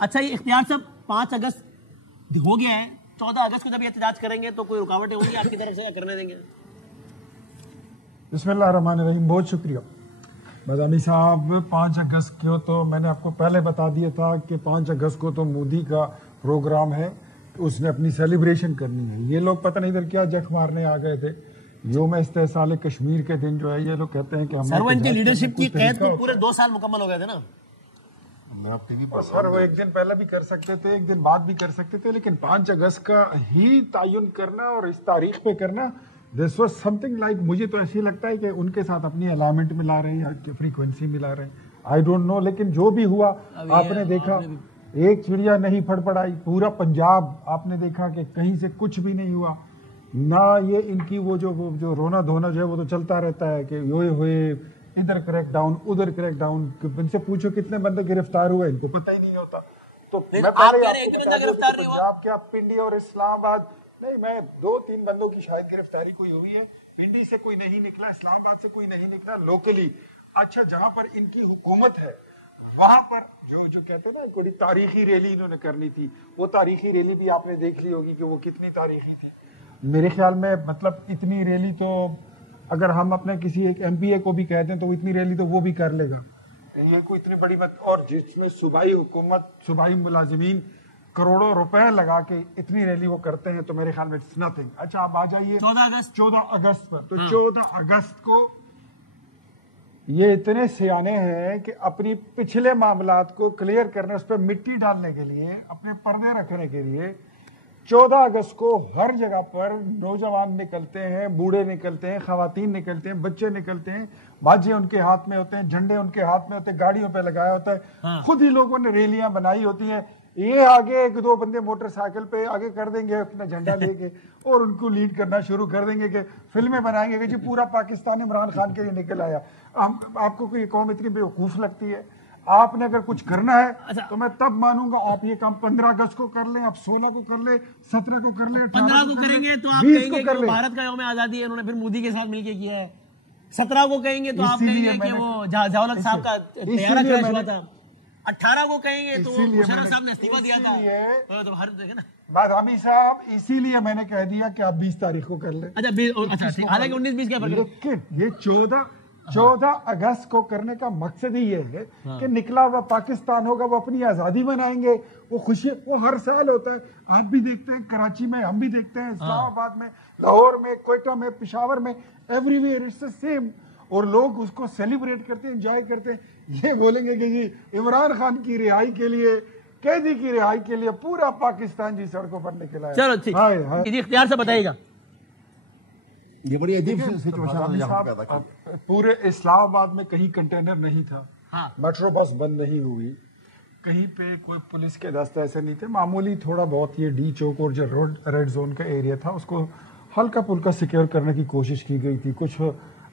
अच्छा, ये इख्तियार साहब 5 अगस्त हो गया है, 14 अगस्त को जब ये एहतजाज करेंगे तो कोई रुकावटें होंगी आपकी तरफ से या करने देंगे? बिस्मिल्लाहिर्रहमानिर्रहीम, बहुत शुक्रिया बदामी साहब। 5 अगस्त को तो मैंने आपको पहले बता दिया था कि 5 अगस्त को तो मोदी का प्रोग्राम है, उसने अपनी सेलिब्रेशन करनी है। ये लोग पता नहीं इधर क्या जख मारने आ गए थे। योम इस्तेसाल कश्मीर के दिन जो है ये लोग कहते हैं कि हम इनकी लीडरशिप की कैद को पूरे 2 साल मुकम्मल हो गए थे ना। सर वो एक दिन पहले भी कर सकते थे, एक दिन बाद भी कर सकते थे, लेकिन 5 अगस्त का ही तयन करना और इस तारीख पे करना, दिस वाज समथिंग लाइक, मुझे तो ऐसे लगता है कि उनके साथ अपनी अलाइनमेंट मिला रहे हैं या फ्रीक्वेंसी मिला रहे हैं, आई डोंट नो। लेकिन जो भी हुआ आपने देखा, एक चिड़िया नहीं फड़फड़ाई, पूरा पंजाब आपने देखा कि कहीं से कुछ भी नहीं हुआ ना। ये इनकी वो जो रोना धोना जो है वो तो चलता रहता है कि योए हुए इधर क्रैक डाउन उधर क्रैक डाउन। इनसे पूछो कितने बंदे गिरफ्तार हुए, इनको पता ही नहीं होता। तो मैं पंजाब क्या पिंडी और इस्लामाबाद नहीं, मैं 2-3 बंदों की शायद गिरफ्तारी कोई हुई है, पिंडी से कोई नहीं निकला, इस्लामाबाद से कोई नहीं निकला लोकली। अच्छा, जहां पर इनकी हुकूमत है वहां पर जो कहते हैं ना कोई तारीखी रैली इन्होंने करनी थी, वो तारीखी रैली भी आपने देख ली होगी कि वो कितनी तारीखी थी। मेरे ख्याल में मतलब इतनी रैली तो अगर हम अपने किसी एक एमपीए को भी कहते हैं तो इतनी रैली तो वो भी कर लेगा। ये कोई इतनी बड़ी बात, और जिसमें सूबाई हुकूमत सूबाई मुलाजिमीन करोड़ों रुपए लगा के इतनी रैली वो करते हैं, तो मेरे ख्याल में इट्स नथिंग। अच्छा, आप आ जाइए 14 अगस्त पर। तो 14 अगस्त को ये इतने सियाने हैं कि अपनी पिछले मामलात को क्लियर करने, उस पर मिट्टी डालने के लिए, अपने पर्दे रखने के लिए 14 अगस्त को हर जगह पर नौजवान निकलते हैं, बूढ़े निकलते हैं, खवातीन निकलते हैं, बच्चे निकलते हैं, बाजे उनके हाथ में होते हैं, झंडे उनके हाथ में होते हैं, गाड़ियों पे लगाया होता है। हाँ। खुद ही लोगों ने रैलियां बनाई होती हैं। ये आगे 1-2 बंदे मोटरसाइकिल पे आगे कर देंगे अपना झंडा लेके और उनको लीड करना शुरू कर देंगे कि फिल्में बनाएंगे कि जी पूरा पाकिस्तान इमरान खान के लिए निकल आया। आपको कोई कौम इतनी बेवकूफ लगती है? आपने अगर कुछ करना है तो मैं तब मानूंगा आप ये काम 15 अगस्त को कर लें, आप 16 को कर लें, 17 को कर लें, 15 को करेंगे तो आप कहेंगे कि भारत का यौम आजादी है, उन्होंने फिर मोदी के साथ मिलकर किया है। 17 को कहेंगे तो आप कहेंगे कि वो जवाहरलाल साहब का तैयारा क्रैश हुआ था। 18 को कहेंगे तो मुशर्रफ साहब ने इस्तीफा दिया था। तो हर देखे ना बादामी साहब, इसीलिए मैंने कह दिया कि आप 20 तारीख को कर लें। अच्छा, हालांकि 19-20 क्या फर्क है? ये 14 अगस्त को करने का मकसद ही ये है कि निकला हुआ पाकिस्तान होगा, वो अपनी आजादी मनाएंगे, वो खुशी, वो हर साल होता है। आप भी देखते हैं कराची में, हम भी देखते हैं इस्लामाबाद में, लाहौर में, कोयटा में, पेशावर में, एवरीवेयर इट्स द सेम। और लोग उसको सेलिब्रेट करते हैं, एंजॉय करते हैं। ये बोलेंगे कि जी इमरान खान की रिहाई के लिए, कैदी की रिहाई के लिए पूरा पाकिस्तान जी सड़कों पर निकला है। चलो ठीक है, इख्तियार से बताइएगा। ये बड़ी अजीब सिचुएशन। पूरे इस्लामाबाद में कहीं कंटेनर नहीं था, हाँ। मेट्रो बस बंद नहीं हुई, कहीं पे कोई पुलिस के दस्ते ऐसे नहीं थे। मामूली थोड़ा बहुत ये डी चौक और जो रोड रेड जोन का एरिया था उसको हल्का फुल्का सिक्योर करने की कोशिश की गई थी। कुछ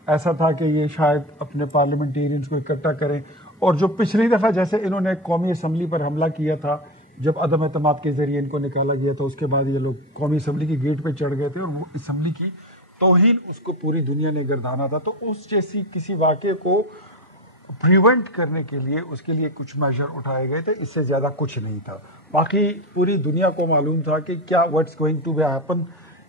ऐसा था कि ये शायद अपने पार्लियामेंटेरियंस को इकट्ठा करें, और जो पिछली दफा जैसे इन्होंने कौमी असम्बली पर हमला किया था, जब अदम एतमाद के जरिए इनको निकाला गया था, उसके बाद ये लोग कौमी असम्बली की गेट पे चढ़ गए थे और वो असम्बली की तौहीन उसको पूरी दुनिया ने गर्दाना था। तो उस जैसी किसी वाक़े को प्रिवेंट करने के लिए उसके लिए कुछ मेजर उठाए गए थे, इससे ज़्यादा कुछ नहीं था। बाकी पूरी दुनिया को मालूम था कि क्या what's going to be happen,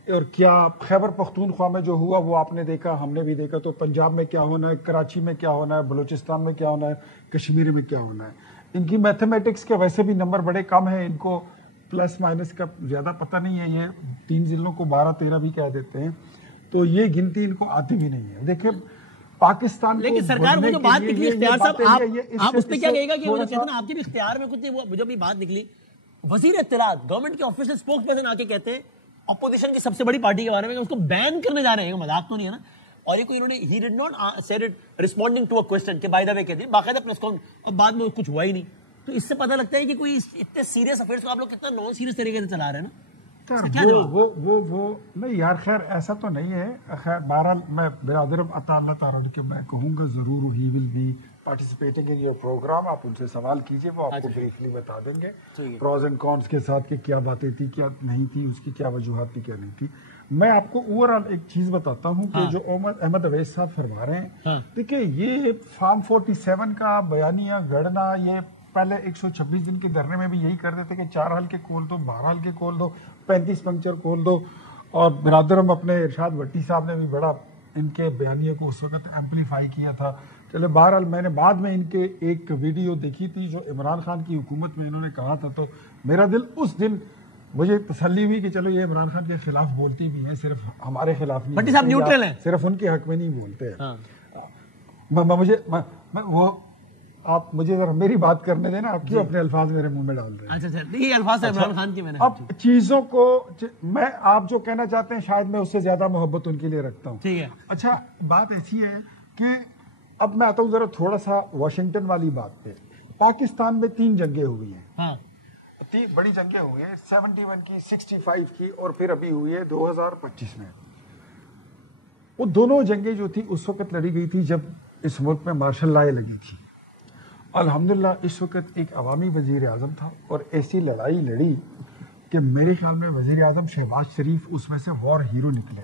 और क्या खैबर पख्तूनख्वा में जो हुआ वो आपने देखा, हमने भी देखा। तो पंजाब में क्या होना है, कराची में क्या होना है, बलूचिस्तान में क्या होना है, कश्मीर में क्या होना है। इनकी मैथमेटिक्स के वैसे भी नंबर बड़े कम हैं, इनको प्लस माइनस का ज़्यादा पता नहीं है। ये 3 जिलों को 12-13 भी कह देते हैं, तो ये गिनती इनको आती भी नहीं है। देखिए पाकिस्तान, लेकिन सरकार वो जो बात निकली इख्तियार साहब, आप उस पे क्या कहेगा कि वो कहते हैं ना आपकी भी इख्तियार में कुछ वो जब भी बात निकली, वजीर इत्तलात गवर्नमेंट के ऑफिशियल स्पोक्स पर्सन आके कहते हैं अपोजिशन की सबसे बड़ी पार्टी के बारे में उसको बैन करने जा रहे हैं, मजाक तो नहीं है ना। और ये कोई इन्होंने he did not said it responding to a question के बाय द वे कहते हैं बाकायदा प्रेस कॉन्फ्रेंस, और बाद में कुछ हुआ ही नहीं। तो इससे पता लगता है कि कोई इतने सीरियस अफेयर्स को आप लोग कितना नॉन सीरियस तरीके से चला रहे हैं ना। वो नहीं यार, खैर ऐसा तो नहीं है। खैर बहरहाल मैं बिरादर अल्लाह ताला के मैं कहूँगा ज़रूर he will be participating in your programme. आप उनसे सवाल कीजिए, वो आपको ब्रीफली बता देंगे प्रोज एंड कॉन्स के साथ कि क्या बातें थी, क्या नहीं थी, उसकी क्या वजूहत थी, क्या नहीं थी। मैं आपको ओवरऑल एक चीज बताता हूँ कि जो अहमद अवैस साहब फरमा रहे हैं, देखिए ये फार्म 47 का बयानिया गढ़ना, ये पहले 126 दिन के धरने में भी यही कर देते कि 4 हल्के खोल दो, 12 हल्के खोल दो, 35 पंक्चर खोल दो। और बिरादरम अपने इरशाद भट्टी साहब ने भी बड़ा इनके बयानिए को उस वक्त एम्पलीफाई किया था। चले बहरहाल मैंने बाद में इनके एक वीडियो देखी थी जो इमरान खान की हुकूमत में इन्होंने कहा था, तो मेरा दिल उस दिन मुझे तसल्ली हुई कि चलो ये इमरान खान के खिलाफ बोलती भी हैं, सिर्फ हमारे खिलाफ नहीं। भट्टी साहब न्यूट्रल हैं, सिर्फ उनके हक में नहीं बोलते हैं। हाँ। वो आप मुझे जरा मेरी बात करने देना, आप क्यों अपने अल्फाज मेरे मुंह में डाल रहे हैं? अच्छा, ये अल्फाज इमरान खान के मैंने। अब चीजों को मैं आप जो कहना चाहते हैं शायद मैं उससे ज्यादा मोहब्बत उनके लिए रखता हूँ। ठीक है। अच्छा, बात ऐसी है कि अब मैं आता हूँ जरा थोड़ा सा वाशिंगटन वाली बात पे। पाकिस्तान में 3 जंगें हुई हैं। हाँ। 3 बड़ी जंगें हुई हैं, 71 की, 65 की और फिर अभी हुई है 2025 में। वो दोनों जंगें जो थी उस वक्त लड़ी गई थी जब इस मुल्क में मार्शल लॉ लगी थी। अल्हम्दुलिल्लाह इस वक्त एक अवामी वजीर आज़म था और ऐसी लड़ाई लड़ी कि मेरे ख्याल में वजीर आज़म शहबाज शरीफ उसमें से वॉर हीरो निकले।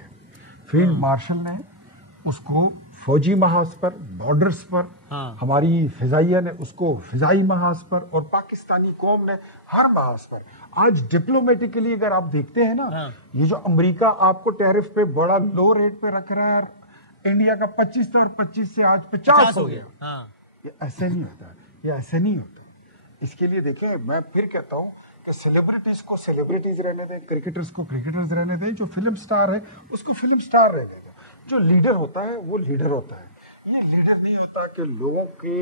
फील्ड मार्शल ने उसको फौजी महाज पर, बॉर्डर्स पर, हमारी फिजाइया ने उसको फिजाई महाज पर और पाकिस्तानी कौम ने हर महाज पर। आज डिप्लोमेटिकली अगर आप देखते हैं ना, ये जो अमेरिका आपको टैरिफ पे बड़ा लो रेट पे रख रहा है, इंडिया का 25 था और 25 से आज 50 हो गया। ये ऐसे नहीं होता है, ये ऐसे नहीं होता। इसके लिए देखिए मैं फिर कहता हूँ कि सेलिब्रिटीज को सेलिब्रिटीज रहने दें, क्रिकेटर्स को क्रिकेटर्स रहने दें, जो फिल्म स्टार है उसको फिल्म स्टार रहने दें, जो लीडर होता है वो लीडर होता है। ये लीडर नहीं होता कि लोगों के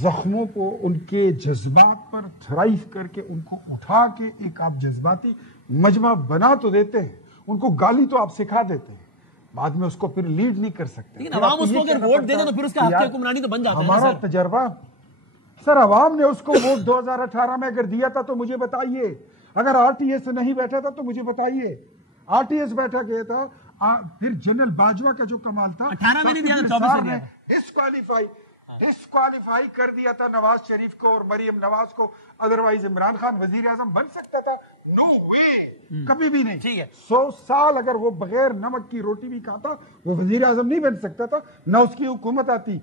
जख्मों को, उनके जज्बात पर थ्राइव करके उनको उठा के एक आप जज्बाती मजमा बना तो देते हैं, उनको गाली तो आप सिखा देते हैं, बाद में उसको फिर लीड नहीं कर सकते। लेकिन अवाम उसको अगर वोट दे दे तो फिर उसका हक हुक्मरानी तो बन जाता है। हमारा तजर्बा सर, अवाम ने उसको वोट 2018 में अगर दिया था तो मुझे बताइए, अगर आरटीएस नहीं बैठा था तो मुझे बताइए। आरटीएस बैठा गया था, फिर जनरल बाजवा का जो कमाल था 18 में नहीं दिया, 24 में डिस्क्वालीफाई कर दिया था नवाज शरीफ को और मरियम नवाज को। अदरवाइज इमरान खान वजीर आजम बन सकता था? नो वे, कभी भी नहीं। ठीक है। 100 साल अगर वो बगैर नमक की रोटी भी खाता वो वजीर आजम नहीं बन सकता था, ना उसकी हुकूमत आती।